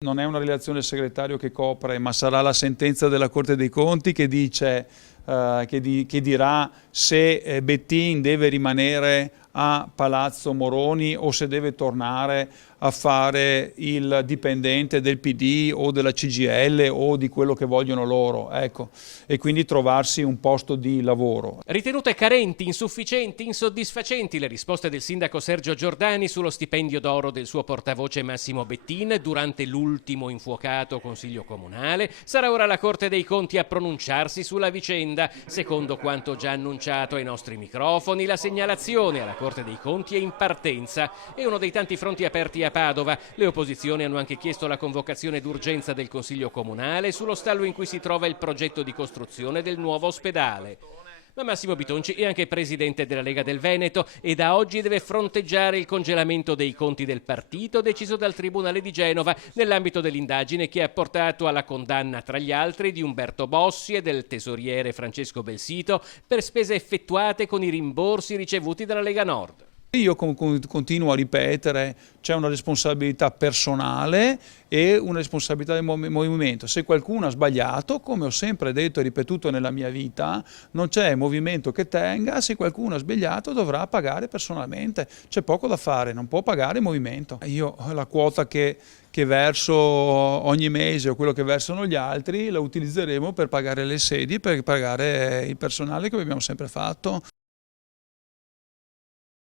Non è una relazione del segretario che copre, ma sarà la sentenza della Corte dei Conti che dice, che dirà se Bettin deve rimanere a Palazzo Moroni o se deve tornare a fare il dipendente del PD o della CGIL o di quello che vogliono loro, ecco, e quindi trovarsi un posto di lavoro. Ritenute carenti, insufficienti, insoddisfacenti le risposte del sindaco Sergio Giordani sullo stipendio d'oro del suo portavoce Massimo Bettin durante l'ultimo infuocato consiglio comunale, sarà ora la Corte dei Conti a pronunciarsi sulla vicenda. Secondo quanto già annunciato ai nostri microfoni, la segnalazione alla Corte dei Conti è in partenza. È uno dei tanti fronti aperti a Padova. Le opposizioni hanno anche chiesto la convocazione d'urgenza del Consiglio Comunale sullo stallo in cui si trova il progetto di costruzione del nuovo ospedale. Ma Massimo Bitonci è anche presidente della Lega del Veneto e da oggi deve fronteggiare il congelamento dei conti del partito deciso dal Tribunale di Genova nell'ambito dell'indagine che ha portato alla condanna, tra gli altri, di Umberto Bossi e del tesoriere Francesco Belsito per spese effettuate con i rimborsi ricevuti dalla Lega Nord. Io continuo a ripetere, c'è una responsabilità personale e una responsabilità del movimento. Se qualcuno ha sbagliato, come ho sempre detto e ripetuto nella mia vita, non c'è movimento che tenga, se qualcuno ha sbagliato dovrà pagare personalmente. C'è poco da fare, non può pagare il movimento. Io la quota che verso ogni mese o quello che versano gli altri la utilizzeremo per pagare le sedi, per pagare il personale come abbiamo sempre fatto.